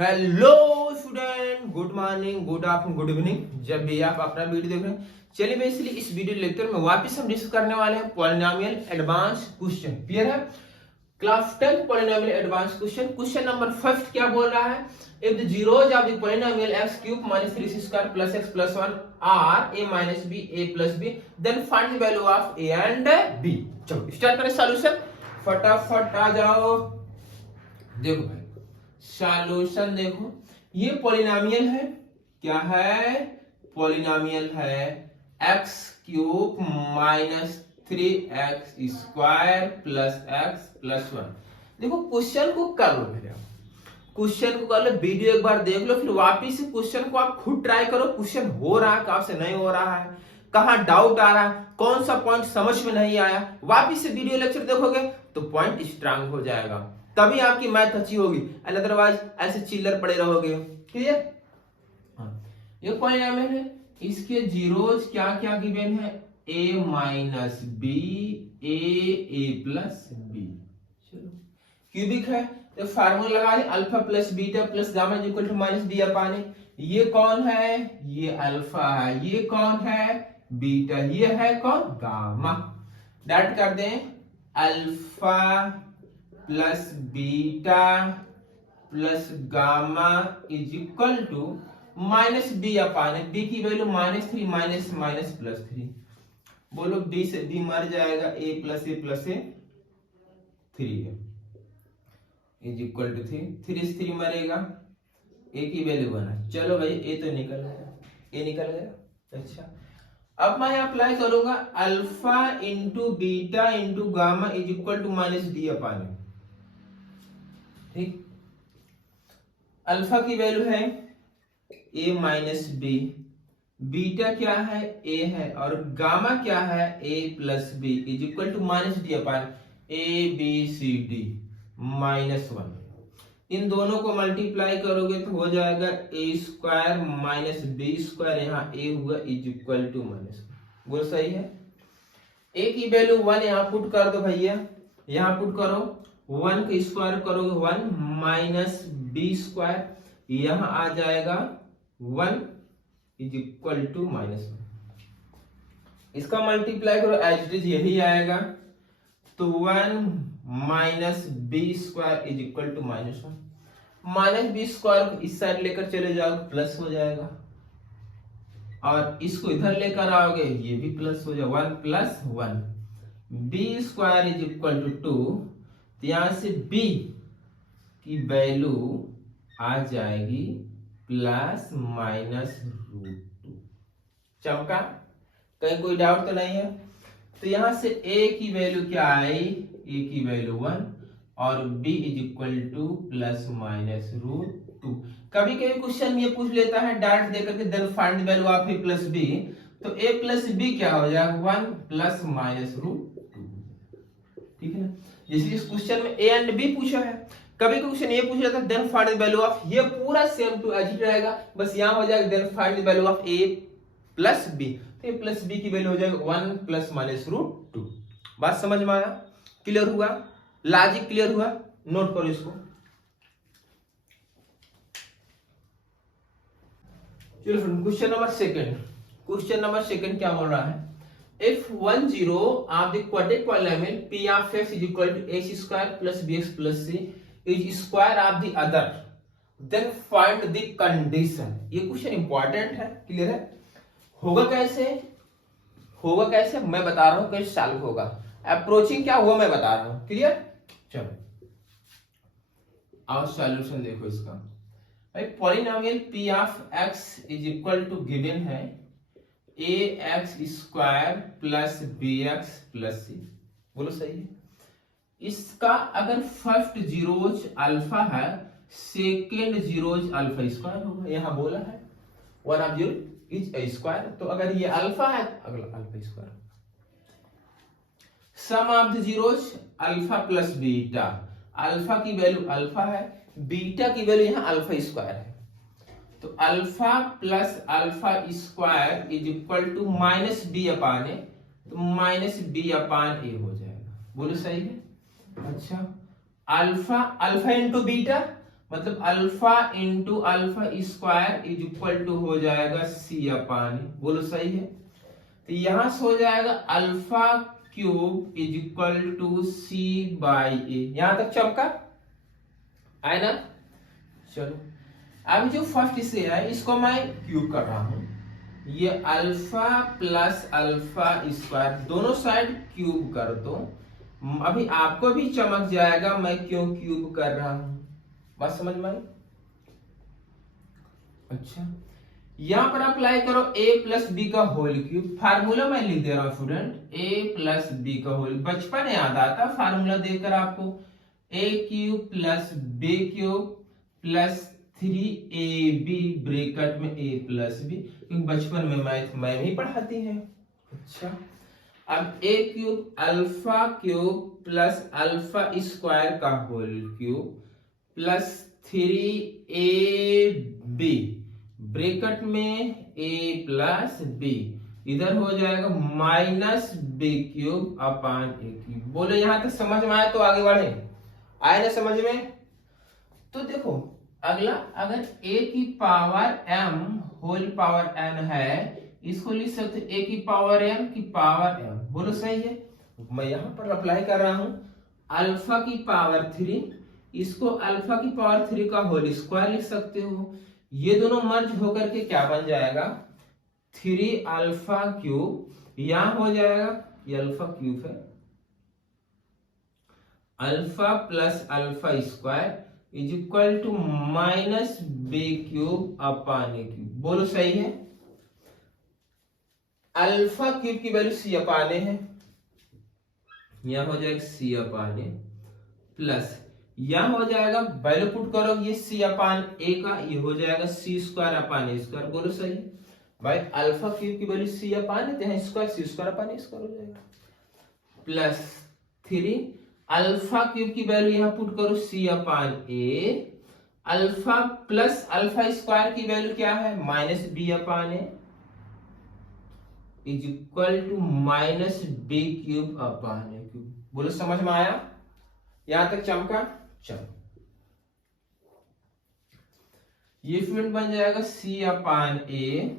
Hello student, good morning, good afternoon, good evening, जब भी आप अपना वीडियो देख रहे हैं। चलिए बेसिकली इस वीडियो लेक्चर में वापस हम डिस्कस करने वाले हैं पॉलिनोमियल एडवांस क्वेश्चन। क्लियर है? Class 10 polynomial advance question number first क्या बोल रहा है? If the zeros of the polynomial x cube minus 3c square plus x plus 1 are a minus b a plus b then find the value of a and b। चलो start करें solution. फटाफट आ जाओ। देखो भाई solution देखो, ये polynomial है। क्या है? पॉलिनोमियल है x cube minus 3x square plus x plus 1। देखो क्वेश्चन को कर लो, पहले क्वेश्चन को कर लो, वीडियो एक बार देख लो, फिर वापिस से क्वेश्चन को आप खुद ट्राई करो। क्वेश्चन हो रहा है, कहां से नहीं हो रहा है, कहां डाउट आ रहा है, कौन सा पॉइंट समझ में नहीं आया, वापिस से वीडियो लेक्चर देखोगे तो पॉइंट स्ट्रांग हो जाएगा, तभी आपकी मैथ अच्छी होगी। अदरवाइज ऐसे चिल्लर पड़े रहोगे। क्लियर? ये पॉलिनोमियल है, इसके जीरोज क्या क्या गिवन है? a minus B, A plus B. चलो क्यूबिक है तो फार्मूला लगा दे, alpha plus beta plus gamma equal to minus B upon A. ये कौन है? ये अल्फा है। ये कौन है? बीटा। ये है कौन? गामा। डाट कर दें, alpha plus beta plus gamma is equal to minus B upon B की value minus 3 minus minus plus 3। बोलो बी से बी मर जाएगा, ए प्लस ए 3 है इज इक्वल टू 3 से 3 मरेगा, ए की वैल्यू 1 है। चलो भाई ए तो निकल गया, ए निकल गया। अच्छा अब मैं अप्लाई करूंगा alpha into beta into gamma is equal to minus D upon. ठीक, अल्फा की वैल्यू है ए माइनस बी, बीटा क्या है? ए है, और गामा क्या है? A plus B is equal to minus D upon A B C D minus 1। इन दोनों को मल्टीप्लाई करोगे तो हो जाएगा A square minus B square, यहाँ ए हुआ इज इक्वल टू माइनस। बोल सही है? ए की वैल्यू 1 यहाँ पुट कर दो भैया, यहाँ पुट करो, 1 का स्क्वायर करोगे 1 माइनस बी स्क्वायर, यहाँ आ जाएगा 1 इज इक्वल टू माइनस 1। इसका मल्टीप्लाई करो एज इट इज यही आएगा, तो 1 minus B square is equal to minus 1। Minus B square इस साइड लेकर चले जाओ प्लस हो जाएगा, और इसको इधर लेकर आओगे ये भी प्लस हो जाएगा, 1 plus 1 B square is equal to 2। यहां से b की वैल्यू आ जाएगी प्लस माइनस √2। चमका? कहीं कोई डाउट तो नहीं है? तो यहां से a की वैल्यू क्या आई? a की वैल्यू 1 और b is equal two plus minus √2। कभी कभी क्वेश्चन ये पूछ लेता है डायरेक्ट देकर के then find the value of a plus b, तो a प्लस b क्या हो जाएगा? 1 प्लस माइनस √2। ठीक है ना? जैसे इस क्वेश्चन में a एंड b पूछा है, कभी क्वेश्चन ये पूछ लेता है then find the value of, ये पूरा सेम टू एज इट रहेगा, बस यहां हो जाएगा then find the value of a plus b, तो a प्लस b की वैल्यू हो जाएगा 1 प्लस माइनस √2। बात समझ में आया? क्लियर हुआ? लॉजिक क्लियर हुआ? नोट करो इसको। चलो question number second. Question number second क्या बोल रहा है? If 1 0 of the quadratic polynomial p of x is equal to a square plus bx plus c is square of the other, then find the condition। ये question important है। Clear है? होगा कैसे? होगा कैसे मैं बता रहा हूं, कैसे सॉल्व होगा, अप्रोचिंग क्या हुआ मैं बता रहा हूं। क्लियर? चलो आओ सॉल्यूशन देखो इसका। भाई polynomial p of x is equal to given है ax square plus bx plus c। बोलो सही है? इसका अगर फर्स्ट जीरोज अल्फा है, सेकेंड जीरोज अल्फा स्क्वायर होगा। यहां बोला है 1 ऑफ 0 इज a स्क्वायर, तो अगर ये अल्फा है अगला alpha square. Sum of the zeros alpha plus beta, alpha की वैल्यू अल्फा है, बीटा की वैल्यू यहां अल्फा स्क्वायर है, तो alpha plus alpha square is equal to minus B upon A, तो माइनस बी अपान ए हो जाएगा। बोलो सही है? अच्छा अल्फा इंटू बीटा, मतलब alpha into alpha square is equal to हो जाएगा सी अपान ए। बोलो सही है। तो यहां से हो जाएगा alpha cube is equal to C by A. यहां तक चमका है ना। चलो अब जो फर्स्ट से है इसको मैं क्यूब कर रहा हूं। ये अल्फा प्लस अल्फा स्क्वायर दोनों साइड क्यूब कर दो। अभी आपको भी चमक जाएगा मैं क्यों क्यूब कर रहा हूं। बात समझ में आई। अच्छा यहां पर अप्लाई करो a प्लस बी का होल क्यूब। फार्मूला मैं लिख दे रहा हूं स्टूडेंट, a प्लस बी का होल। बचपन याद आता फार्मूला देकर आपको, a cube plus B cube plus 3ab bracket में a प्लस बी, क्योंकि बचपन में मैथ मैम ही पढ़ाती है। अच्छा अब a cube alpha cube plus alpha square का whole cube plus 3ab bracket में a प्लस बी, इधर हो जाएगा minus B cube upon A cube. बोलो यहां तक समझ में आए तो आगे बढ़े। आए ना समझ में। तो देखो अगला, अगर a की power m whole power n है, इसको लिख सकते a की पावर m की पावर m। बोलो सही है। मैं यहां पर अप्लाई कर रहा हूं अल्फा की पावर 3, इसको अल्फा की पावर 3 का होल स्क्वायर लिख सकते हो। ये दोनों मर्ज होकर के क्या बन जाएगा 3 अल्फा क्यूब। यहां हो जाएगा ये अल्फा क्यूब है, alpha plus alpha square is equal to minus B cube upon A cube. बोलो सही है। अल्फा क्यूब की वैल्यू सी अपान ए है, यहां हो जाएगा सी अपान ए प्लस यहां हो जाएगा वैल्यू पुट करो ये सी अपान ए का, ये हो जाएगा सी स्क्वायर अपान ए स्क्वायर। बोलो सही भाई। अल्फा क्यूब की value C upon A square, C square upon A square हो जाएगा प्लस 3 अल्फा क्यूब की वैल्यू यहां पुट करो C upon A, alpha plus alpha square की वैल्यू क्या है minus B upon A is equal to minus B cube upon A cube. बोलो समझ में आया। यहां तक चमका। चलो ये स्टूडेंट बन जाएगा C upon A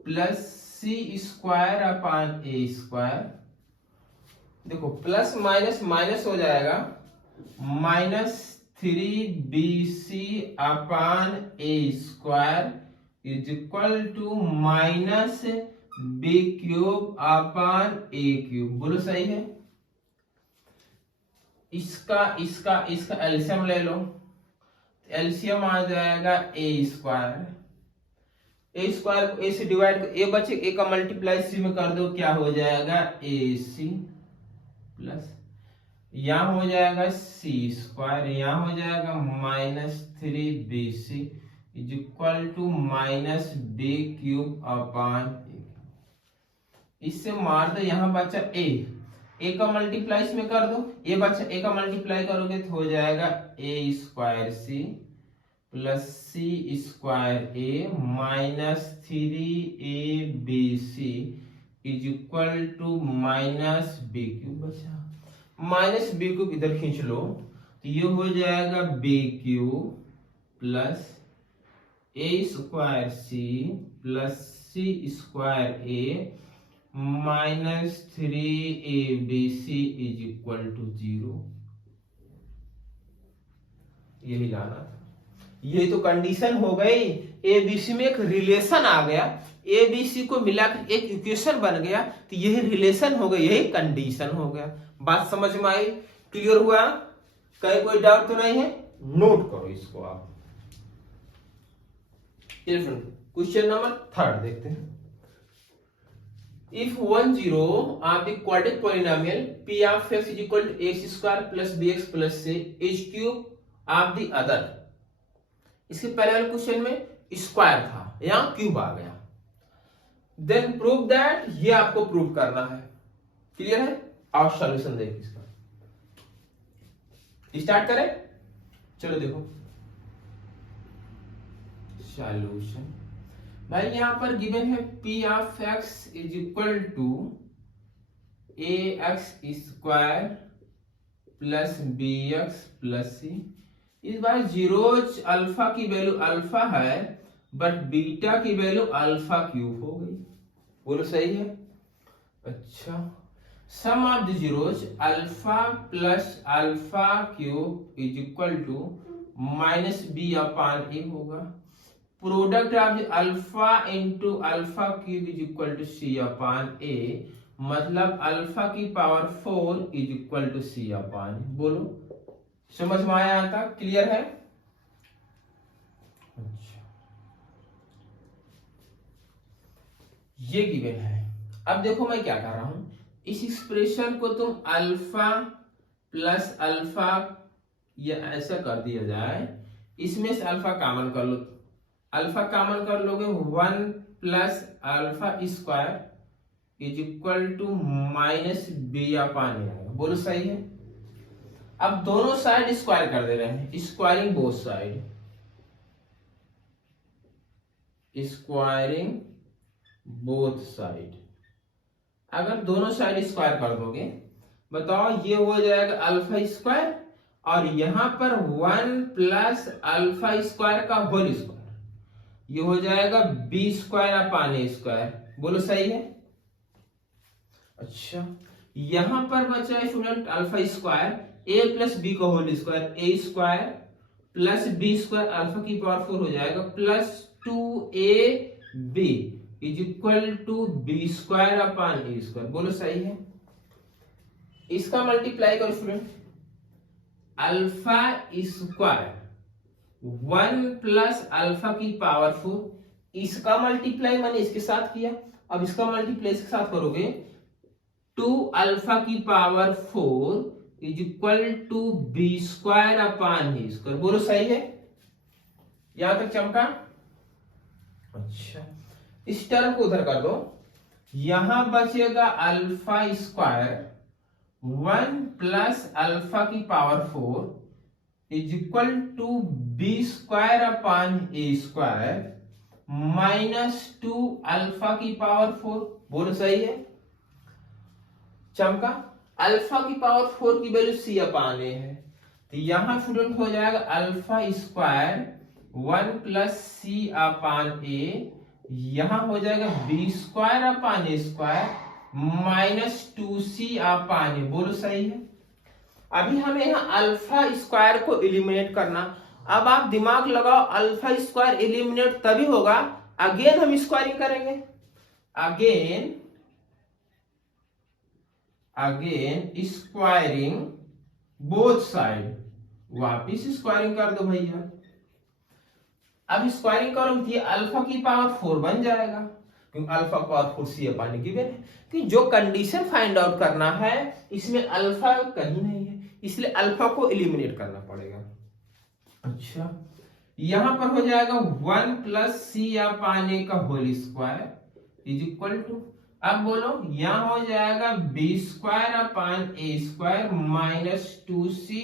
plus C square upon A square. देखो प्लस माइनस माइनस हो जाएगा, minus 3bc upon A square is equal to minus B cube upon A cube. बोलो सही है। इसका इसका इसका एलसीएम ले लो, एलसीएम आ जाएगा ए स्क्वायर। ए स्क्वायर को ए से डिवाइड, ए बचे ए का मल्टीप्लाई सी में कर दो, क्या हो जाएगा ए सी प्लस यहां हो जाएगा सी स्क्वायर, यहां हो जाएगा minus 3bc is equal to minus B cube upon A. इससे मार दो, यहां बचा ए का मल्टीप्लाई इसमें कर दो, ए बचा ए का मल्टीप्लाई करोगे तो हो जाएगा A square C plus C square A minus 3abc is equal to minus B cube. बचा माइनस बी क्यूब इधर खींच लो तो ये हो जाएगा B cube plus A square C plus C square A minus 3abc is equal to 0। यही लाना था। ये तो कंडीशन हो गई। एबीसी में एक रिलेशन आ गया, एबीसी को मिलाकर एक इक्वेशन बन गया, तो यही रिलेशन हो गया, यही कंडीशन हो गया। बात समझ में आई। क्लियर हुआ। कहीं कोई डाउट तो नहीं है। नोट करो इसको आप। क्वेश्चन नंबर 3 देखते हैं। If 1 0 of the quadratic polynomial p of x is equal to x square plus bx plus c is cube of the other। इसके पहले वाले क्वेश्चन में स्क्वायर था, यहां क्यूब आ गया। देन प्रूव दैट, ये आपको प्रूव करना है। क्लियर है। आओ सॉल्यूशन देखिए इसका। स्टार्ट करें। चलो देखो सॉल्यूशन। भाई यहां पर गिवन है p of x is equal to ax square plus bx plus c। इस बार जीरोज अल्फा की वैल्यू अल्फा है बट बीटा की वैल्यू अल्फा क्यूब हो गई। बोलो सही है। अच्छा, sum of the zeros alpha plus alpha cube is equal to minus B upon A होगा। Product of alpha into alpha cube is equal to C upon A, मतलब alpha की power 4 is equal to C अपान। बोलो समझ में आया था? Clear है? अच्छा, ये गिवन है। अब देखो मैं क्या कर रहा हूं, इस एक्सप्रेशन को तुम अल्फा प्लस अल्फा या ऐसा कर दिया जाए, इसमें से अल्फा कॉमन कर लो। अल्फा कॉमन कर लोगे 1 plus alpha square is equal to minus B upon A आएगा। बोलो सही है। अब दोनों साइड स्क्वायर कर दे रहे हैं, squaring both side, squaring both side. अगर दोनों साइड स्क्वायर कर दोगे, बताओ ये हो जाएगा अल्फा स्क्वायर और यहां पर 1 प्लस अल्फा स्क्वायर का होल स्क्वायर, ये हो जाएगा B square upon A square. बोलो सही है। अच्छा, यहां पर बचा है student alpha square, A plus B का whole square, A square plus B square alpha की पावर 4 हो जाएगा plus 2ab is equal to B square upon A square. बोलो सही है। इसका मल्टीप्लाई करो student, alpha square 1 plus alpha की पावर 4, इसका मल्टीप्लाई मैंने इसके साथ किया, अब इसका मल्टीप्लाई इसके साथ करोगे 2 अल्फा की power 4 is equal to B square upon A square. बोलो सही है। यहां तक चमका? अच्छा, इस टर्म को उधर कर दो, यहां बचेगा अल्फा स्क्वायर 1 प्लस अल्फा की power 4 is equal to B square upon A square minus 2 alpha की पावर 4। बोलो सही है। चमका? अल्फा की पावर 4 की वैल्यू सी अपान ए है, तो यहां स्टूडेंट हो जाएगा अल्फा स्क्वायर 1 प्लस सी अपान ए, यहां हो जाएगा B square upon A square minus 2c upon ए। बोलो सही है। अभी हमें यहाँ अल्फा स्क्वायर को एलिमिनेट करना। अब आप दिमाग लगाओ, अल्फा स्क्वायर एलिमिनेट तभी होगा अगेन हम स्क्वायरिंग करेंगे, अगेन स्क्वायरिंग बोथ साइड, वापिस स्क्वायरिंग कर दो भैया। अब स्क्वायरिंग करोगे तो अल्फा की पावर 4 बन जाएगा, क्योंकि अल्फा पावर 4 सी अपान गिवन है कि जो कंडीशन फाइंड आउट करना है इसमें अल्फा कहीं नहीं है, इसलिए अल्फा को एलिमिनेट करना पड़ेगा। अच्छा, यहां पर हो जाएगा 1 प्लस सी अपान ए का whole square is equal to, अब बोलो यहां हो जाएगा B square upon A square minus 2c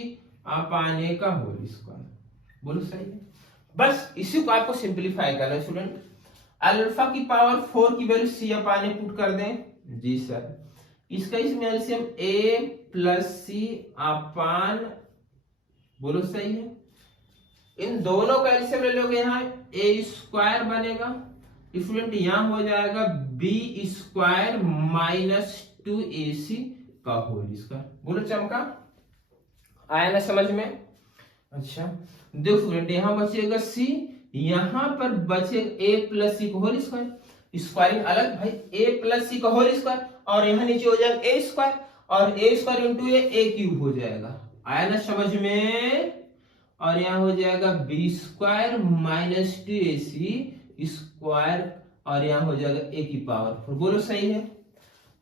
upon A का होल स्क्वायर। बोलो सही है। बस इसी को आपको सिंप्लीफाई करना है स्टूडेंट। अल्फा की पावर 4 की वैल्यू सी अपान ए पुट कर दें। जी सर। इसका इसमें एलसीएम ए प्लस सी अपान, बोलो सही है। इन दोनों का एलसीएम ले लोगे, यहाँ ए स्क्वायर बनेगा स्टूडेंट, यहां हो जाएगा बी स्क्वायर माइनस 2ac का होल स्क्वायर। बोलो चमका? आया ना समझ में? अच्छा देखो स्टूडेंट, यहां बचेगा c, यहां पर बचेगा a प्लस सी का होल स्क्वायर, स्क्वायरिंग अलग भाई, a प्लस सी का होल स्क्वायर, और यहां नीचे हो जाएगा a स्क्वायर, और a square into a cube हो जाएगा। आया ना समझ में? और यहां हो जाएगा B square minus 2ac square, और यहां हो जाएगा a की पावर 4। बोलो सही है।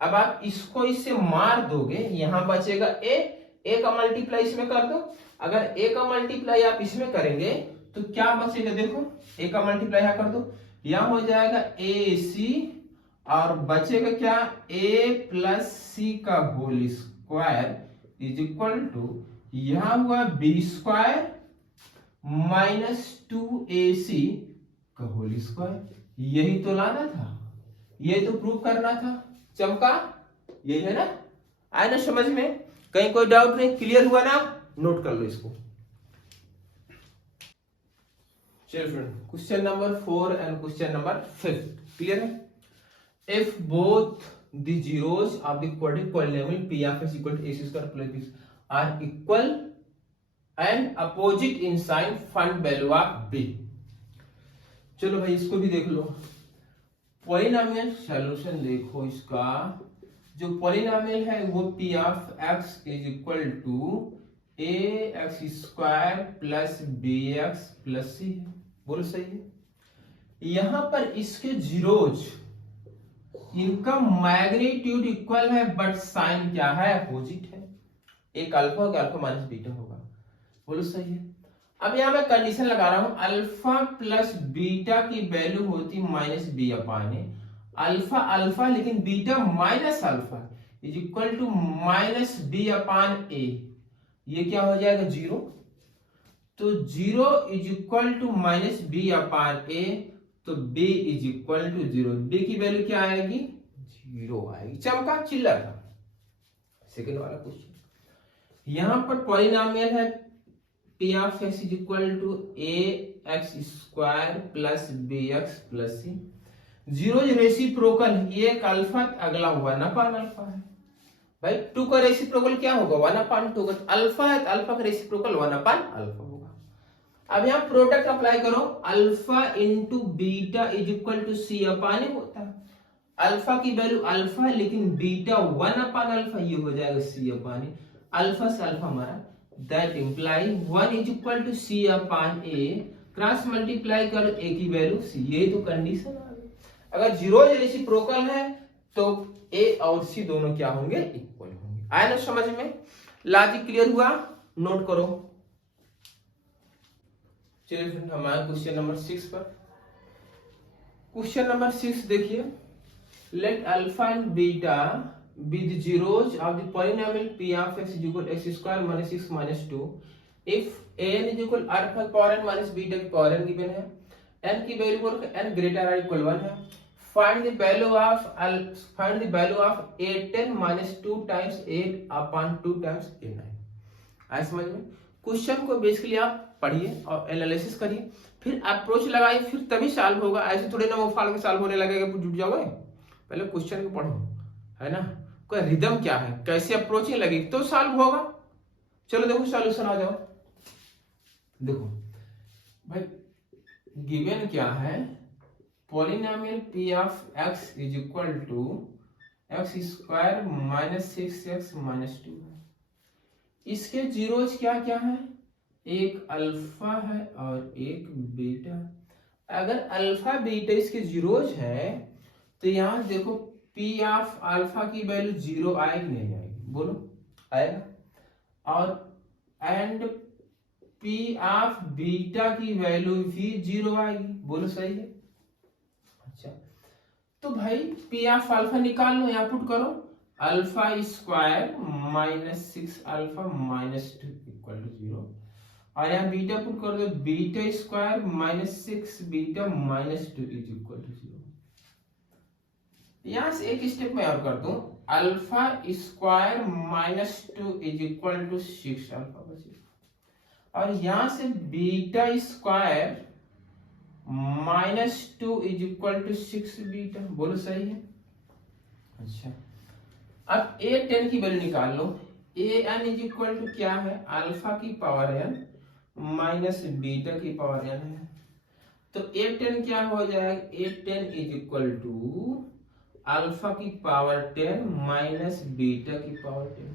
अब आप इसको इससे मार दोगे, यहां बचेगा a का मल्टीप्लाई इसमें कर दो। अगर a का मल्टीप्लाई आप इसमें करेंगे तो क्या बचेगा, देखो a का मल्टीप्लाई यहां कर दो, यहां हो जाएगा ac, और बचेगा क्या a प्लस सी का whole square is equal to, यहां हुआ बी स्क्वायर माइनस 2ac का होल स्क्वायर। यही तो लाना था, यही तो प्रूव करना था। चमका? यही है ना? आया ना समझ में? कहीं कोई डाउट नहीं? क्लियर हुआ ना? नोट कर लो इसको। चलिए friend, question number 4 and question number 5 clear है। If both the zeros of the quadratic polynomial p of x equal to a square plus b are equal and opposite in sign, find value of b। चलो भाई इसको भी देख लो। Polynomial solution देखो, इसका जो polynomial है वो p of x is equal to a x square plus B X plus C है। बोलो सही है। यहां पर इसके जीरोज, इनका मैग्नीट्यूड इक्वल है बट साइन क्या है, अपोजिट है। एक अल्फा होगा, अल्फा माइनस बीटा होगा। बोलो सही है। अब यहां मैं कंडीशन लगा रहा हूं, अल्फा प्लस बीटा की वैल्यू होती minus B upon A. Alpha alpha लेकिन beta minus alpha is equal to minus B upon A. ये क्या हो जाएगा, जीरो। तो zero is equal to minus B upon A, तो b is equal to zero. b की value क्या आएगी, जीरो आएगी। चमका चिल्लर था। सेकेंड वाला क्वेश्चन, यहां पर पॉलिनोमियल है p of x is equal to a x square plus B X plus C. Zero reciprocal, ये एक अल्फा, अगला वन अपान अल्फा है। भाई टू का रेसिप्रोकल क्या होगा, वन अपान टू। अल्फा है तो अल्फा का रेसिप्रोकल वन अपान अल्फा होगा। अब यहां प्रोडक्ट अप्लाई करो, alpha into beta is equal to C upon A होता है। अल्फा की वैल्यू अल्फा है लेकिन बीटा वन अपान अल्फा, ये हो जाएगा सी अपान ए। अल्फा से अल्फा हमारा, that imply one is equal to C upon A. Cross multiply करो, ए की वैल्यू सी। ये तो कंडीशन आ गई। अगर जीरो रेसिप्रोकल है तो ए और सी दोनों क्या होंगे, इक्वल होंगे। आया ना समझ में, लॉजिक क्लियर हुआ, नोट करो। चलिए फ्रेंड हमारे क्वेश्चन नंबर 6 पर। क्वेश्चन नंबर 6 देखिए, let alpha and beta be the zeros of the polynomial p of x is equal x square minus 6 minus 2 if n is equal alpha power n minus beta की power n given है, n की value बोल के n greater और equal 1 है। Find the value of 8n minus 2 times 8 upon 2 times 9। आया समझ में। क्वेश्चन को बेसिकली आप पढ़िए और एनालिसिस करिए, फिर अप्रोच लगाइए, फिर तभी सॉल्व होगा। ऐसे थोड़े ना वो फाल के सॉल्व होने लगेगा, जुट जाओगे। पहले क्वेश्चन को पढ़ो, है ना, कोई रिदम क्या है, कैसे अप्रोचिंग लगेगी तो सॉल्व होगा। चलो देखो सॉल्यूशन आ जाओ। देखो भाई गिवन क्या है, polynomial p of x is equal to x square minus 6x minus 2। इसके जीरोज क्या क्या है, एक अल्फा है और एक बीटा। अगर अल्फा बीटा इसके जीरोज है तो यहां देखो p ऑफ अल्फा की वैल्यू जीरो आएगी नहीं आएगी, बोलो आएगा। और एंड p ऑफ बीटा की वैल्यू भी जीरो आएगी, बोलो सही है। अच्छा तो भाई p ऑफ अल्फा निकाल लो, यहाँ पुट करो, alpha square minus 6 alpha minus 2 equal to zero. और यहाँ बीटा पुट कर दो, beta square minus 6 beta minus 2 is equal to zero. यहां से एक स्टेप में और कर दूं, alpha square minus 2 is equal to 6 alpha बचेगा। और यहां से beta square minus 2 is equal to 6 beta, बोलो सही है। अच्छा अब a10 की वैल्यू निकाल लो, an इज इक्वल टू क्या है, अल्फा की पावर n माइनस बीटा की पावर n है। तो a10 क्या हो जाएगा, a10 is equal to alpha की पावर 10 माइनस बीटा की पावर 10।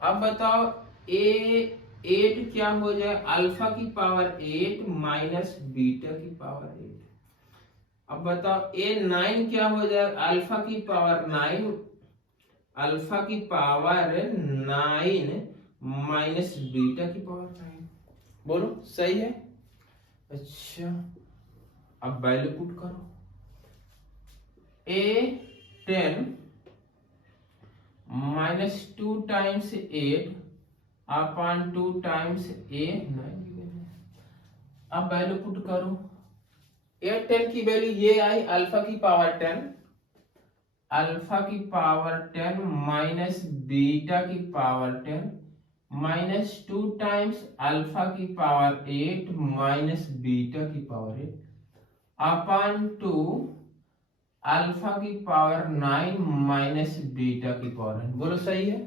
अब बताओ a8 क्या हो जाए, अल्फा की पावर 8 माइनस बीटा की पावर 8। अब बताओ a9 क्या हो जाए, अल्फा की पावर 9 अल्फा की पावर 9 माइनस बीटा की पावर 9, बोलो सही है। अच्छा अब वैल्यू पुट करो, a10 minus 2 times 8 upon 2 times a9। अब वैल्यू पुट करो, a10 की वैल्यू ये आई अल्फा की पावर 10, अल्फा की पावर 10 माइनस बीटा की पावर 10 -2 टाइम्स अल्फा की पावर 8 माइनस बीटा की पावर 8 अपॉन 2 अल्फा की पावर 9 माइनस बीटा की पावर 9। बोलो सही है।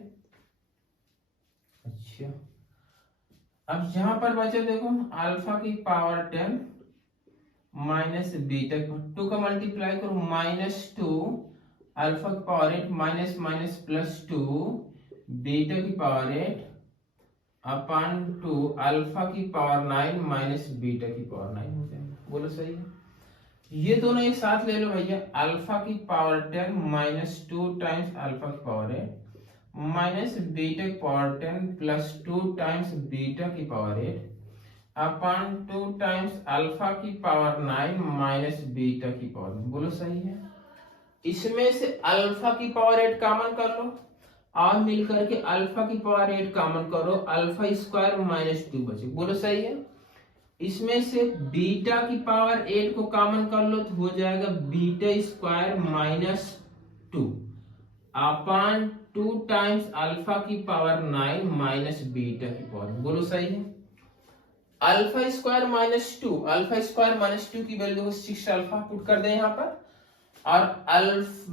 अच्छा, अब यहां पर बचे देखो अल्फा की पावर 10 माइनस बीटा 2 का मल्टीप्लाई करो -2 अल्फा की पावर 8 माइनस माइनस +2 बीटा की पावर 8 अपॉन 2 अल्फा की पावर 9 माइनस बीटा की पावर 9 हो जाएगा। बोलो सही है। ये दोनों एक साथ ले लो भैया, अल्फा की पावर 10 -2 टाइम्स अल्फा की पावर 8 माइनस बीटा की पावर 10 +2 टाइम्स बीटा की पावर 8 अपॉन 2 टाइम्स अल्फा की पावर 9 माइनस बीटा की पावर 9। बोलो सही है। इसमें से अल्फा की पावर 8 कॉमन कर लो और मिलकर के अल्फा की पावर 8 कॉमन करो, अल्फा स्क्वायर -2 बचे। बोलो सही है। इसमें से बीटा की पावर 8 को कॉमन कर लो तो हो जाएगा beta square -2 upon 2 times alpha की पावर 9 माइनस बीटा की पावर। बोलो सही है। अल्फा स्क्वायर -2, अल्फा स्क्वायर -2 की वैल्यू 6 अल्फा पुट कर दे यहाँ पर, और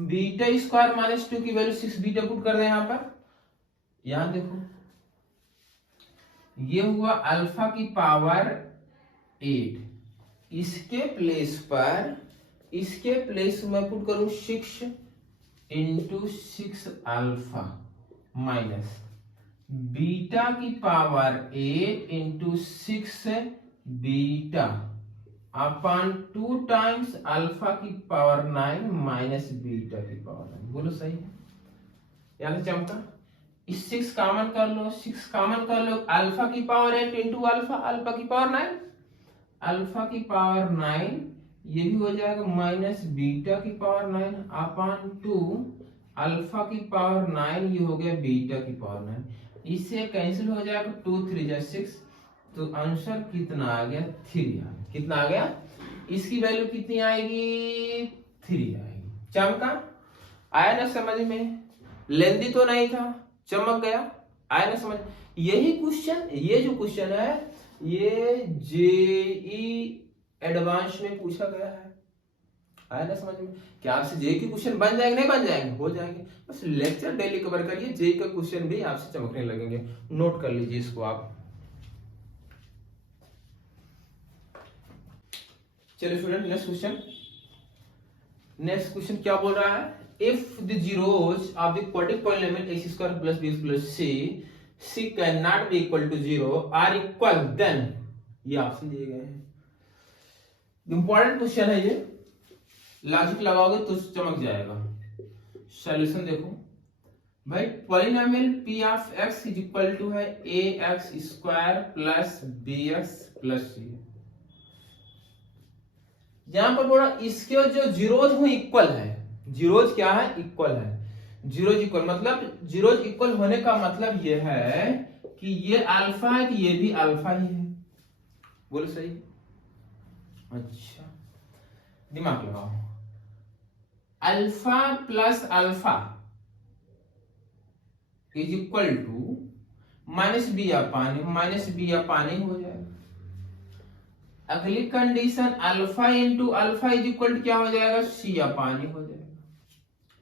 बीटा स्क्वायर -2 की वैल्यू 6 बीटा पुट कर दे यहाँ पर। यहां देखो ये हुआ अल्फा की पावर 8, इसके प्लेस में पुट करूं 6 इंटू 6 अल्फा माइनस बीटा की power 8 into 6 beta upon 2 times alpha की पावर 9 माइनस बीटा की पावर 9। बोलो सही है। यहां से चमका, इस 6 कॉमन कर लो, 6 कॉमन कर लो, अल्फा की पावर 8 इंटू अल्फा की पावर 9, अल्फा की पावर 9 ये भी हो जाएगा माइनस बीटा की पावर 9 अपॉन 2 अल्फा की पावर 9 ये हो गया बीटा की पावर 9। इससे कैंसिल हो जाएगा, 2 3 जा 6, तो आंसर कितना आ गया 3 आ गया। कितना आ गया, इसकी वैल्यू कितनी आएगी 3 आएगी। चमका, आया ना समझ में, लेंदी तो नहीं था, चमक गया, आया ना समझ। यही क्वेश्चन, ये जो क्वेश्चन है ये जेई एडवांस में पूछा गया है, आया ना समझ में। क्या आपसे जेई के क्वेश्चन बन जाएंगे, नहीं बन जाएंगे, हो जाएंगे। बस लेक्चर डेली कवर करिए, जेई का क्वेश्चन भी आपसे चमकने लगेंगे। नोट कर लीजिए इसको आप। चलिए स्टूडेंट, नेक्स्ट क्वेश्चन क्या बोल रहा है, if the zeros of the quadratic polynomial x square plus b plus c can not be equal to 0 are equal, then ये ऑप्शन दिए गए हैं। इंपॉर्टेंट क्वेश्चन है ये, लॉजिक लगाओगे तो चमक जाएगा। सॉल्यूशन देखो भाई, polynomial p of x is equal to है ax square plus bx plus c। यहां पर बोला इसके जो जीरोज हो इक्वल है, जीरोज क्या है, इक्वल है। जीरोज इक्वल मतलब, जीरोज इक्वल होने का मतलब यह है कि ये अल्फा है तो ये भी अल्फा ही है। बोलो सही। अच्छा, दिमाग लगाओ, alpha plus alpha is equal to minus b या पानी, माइनस बी या पानी हो जाएगा। अगली condition alpha into alpha is equal to क्या हो जाएगा, सी या पानी हो जाएगा।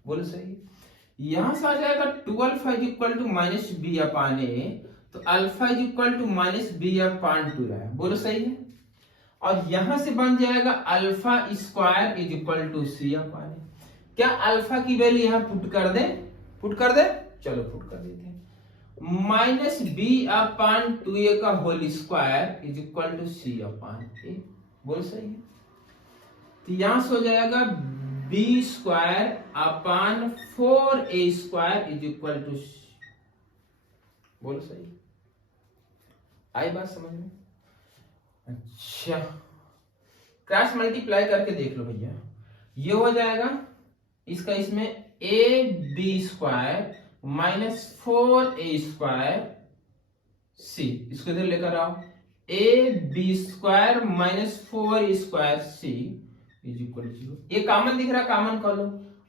बोलो सही। यहां से आ जाएगा 2 alpha is equal to minus b या पानी, तो alpha is equal to minus b या पान 2 है। बोलो सही है। और यहां से बन जाएगा alpha square is equal to C या पानी। क्या अल्फा की वैल्यू यहां पुट कर दे, पुट कर दे, चलो पुट कर देते हैं। माइनस बी अपान 2a का whole square is equal to C upon A. बोल सही है। तो यहां से हो जाएगा b square upon 4a square is equal to C. बोलो सही, आई बात समझ में। अच्छा, क्रॉस मल्टीप्लाई करके देख लो भैया, ये हो जाएगा इसका इसमें A B square minus 4a square C, इसको इधर लेकर आओ, A B square minus 4 square C is equal to 0। ये कॉमन दिख रहा, कॉमन कर लो।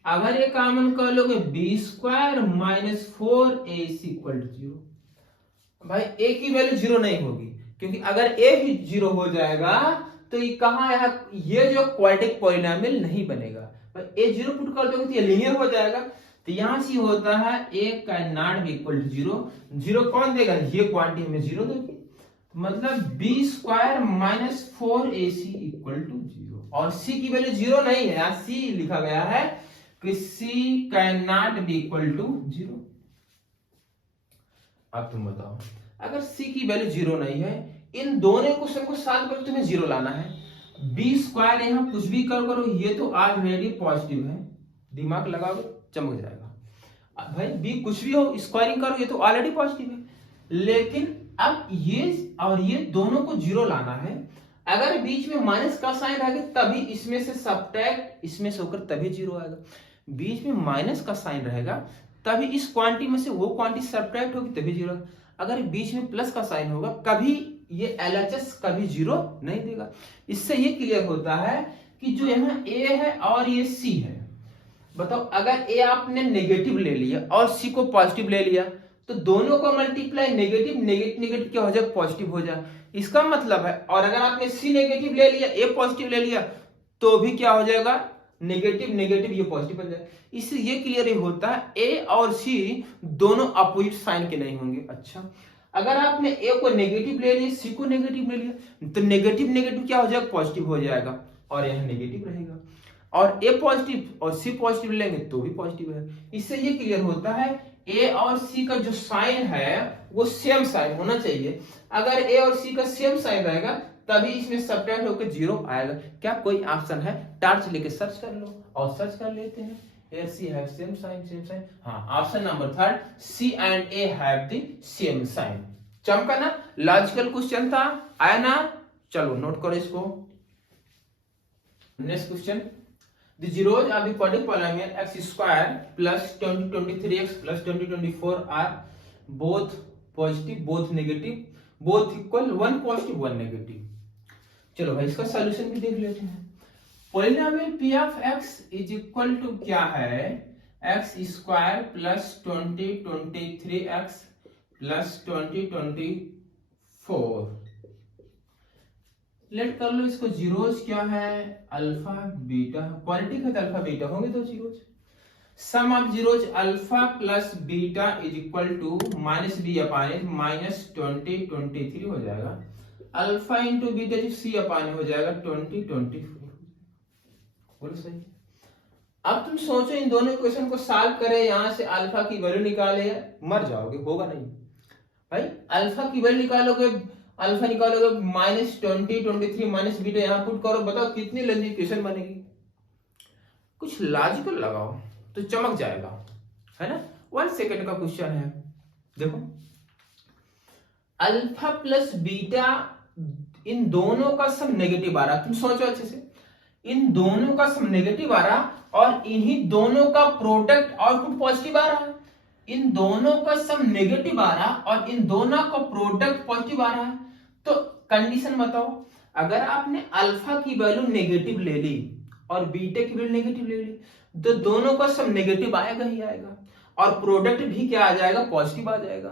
अगर ये कॉमन कर लोगे b square minus 4a equal to 0। भाई ए की वैल्यू 0 नहीं होगी, क्योंकि अगर ए भी 0 हो जाएगा तो ये कहाँ है, ये जो क्वाड्रेटिक पॉलिनोमियल नहीं बनेगा। भाई ए 0 पुट कर दोगे तो ये लीनियर हो जाएगा। तो यहां से होता है A can not be equal to 0। 0 कौन देगा, ये क्वांटिटी हमें 0 देगी, मतलब b square minus 4ac equal to 0। और c की वैल्यू 0 नहीं है, यहाँ c लिखा गया है कि c can not be equal to 0। अब तुम बताओ, अगर c की वैल्यू 0 नहीं है, इन दोनों क्वेश्चन को सॉल्व करके तुम्हें 0 लाना है। बी स्क्वायर यहाँ कुछ भी करो, ये तो ऑलरेडी पॉजिटिव है, दिमाग लगाओ चमक जाएगा। भाई बी कुछ भी हो, स्क्वायरिंग करो, ये तो ऑलरेडी पॉजिटिव है। लेकिन अब ये और ये दोनों को 0 लाना है। अगर बीच में माइनस का साइन रहेगा तभी इसमें से सब्ट्रैक्ट इसमें से होकर तभी 0 आएगा। बीच में माइनस का साइन रहेगा तभी इस क्वांटिटी में से वो क्वांटिटी सब्ट्रैक्ट होगी तभी 0। अगर बीच में प्लस का साइन होगा कभी ये LHS कभी 0 नहीं देगा। इससे ये क्लियर होता है कि जो यहाँ A है और ये C है, बताओ अगर A आपने नेगेटिव ले लिया और C को पॉजिटिव ले लिया तो दोनों को मल्टीप्लाई नेगेटिव नेगेटिव नेगेटिव क्या हो जाए, पॉजिटिव हो जाए। इसका मतलब है, और अगर आपने C नेगेटिव ले लिया A पॉजिटिव ले लिया तो भी क्या हो जाएगा, नेगेटिव नेगेटिव ये पॉजिटिव बन जाए। इससे ये क्लियर होता है A और C दोनों अपोजिट साइन के नहीं होंगे। अच्छा, अगर आपने A को नेगेटिव ले लिया C को नेगेटिव ले लिया तो नेगेटिव नेगेटिव क्या हो जाएगा, पॉजिटिव हो जाएगा और यहाँ नेगेटिव रहेगा। और A पॉजिटिव और C पॉजिटिव लेंगे तो भी पॉजिटिव है। इससे ये क्लियर होता है A और C का जो साइन है वो सेम साइन होना चाहिए। अगर A और C का सेम साइन रहेगा तभी इसमें सब्ट्रैक्ट होकर 0 आएगा। क्या कोई ऑप्शन है, टॉर्च लेके सर्च कर लो और सर्च कर लेते हैं। A C have same sign। हाँ, option number 3 C and A have the same sign। चमका ना, लॉजिकल क्वेश्चन था, आया ना। चलो नोट करो इसको। Next question, the zeros of the quadratic polynomial x square plus 2023x plus 2024 are both positive both negative both equal, one positive one negative। चलो भाई इसका सॉल्यूशन भी देख लेते हैं। Polynomial p of x is equal to क्या है, x square plus 2023x plus 2024। Let कर लो इसको। जीरोज क्या है, अल्फा बीटा, क्वालिटी है तो अल्फा बीटा होंगे तो zeros. Sum of zeros alpha plus beta is equal to minus B upon minus 2023 हो जाएगा। अल्फा इंटू बीटा जो सी अपान हो जाएगा 2024। बोलो सही। अब तुम सोचो इन दोनों इक्वेशन को सॉल्व करें, यहां से अल्फा की वैल्यू निकाले, मर जाओगे, होगा नहीं भाई। अल्फा की वैल्यू निकालोगे, अल्फा निकालोगे माइनस 2023 माइनस बीटा यहां पुट करो, बताओ कितनी लंबी इक्वेशन बनेगी। कुछ लॉजिकल लगाओ तो चमक जाएगा, है ना। 1 सेकंड का क्वेश्चन है, देखो अल्फा प्लस बीटा इन दोनों का सम नेगेटिव आ रहा। तुम सोचो अच्छे से, इन दोनों का सम नेगेटिव आ रहा और इन्हीं दोनों का प्रोडक्ट आउटपुट पॉजिटिव आ रहा है। इन दोनों का सम नेगेटिव आ रहा और इन दोनों का प्रोडक्ट पॉजिटिव आ रहा है। तो कंडीशन बताओ, अगर आपने अल्फा की वैल्यू नेगेटिव ले ली और बीटा की वैल्यू नेगेटिव ले ली तो दोनों का सम नेगेटिव आएगा ही आएगा और प्रोडक्ट भी क्या आ जाएगा, पॉजिटिव आ जाएगा।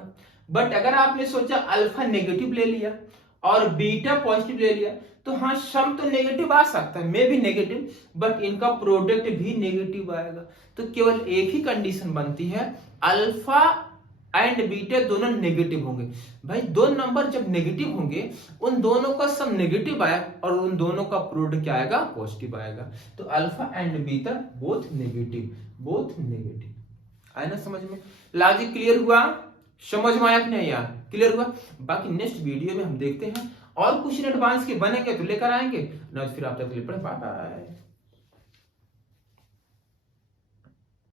बट अगर आपने सोचा अल्फा नेगेटिव ले लिया और बीटा पॉजिटिव ले लिया तो हाँ सम तो नेगेटिव आ सकता है, मे भी नेगेटिव, बट इनका प्रोडक्ट भी नेगेटिव आएगा। तो केवल एक ही कंडीशन बनती है, अल्फा एंड बीटा दोनों नेगेटिव होंगे। भाई दो नंबर जब नेगेटिव होंगे उन दोनों का सम नेगेटिव आया और उन दोनों का प्रोडक्ट क्या आएगा, पॉजिटिव आएगा। तो alpha and beta both negative. आया ना समझ में, लॉजिक क्लियर हुआ, समझ में आया कि नहीं यार, क्लियर हुआ। बाकी नेक्स्ट वीडियो में हम देखते हैं और कुछ एडवांस के बनेंगे तो लेकर आएंगे ना, फिर आप तक के लिए बाय बाय।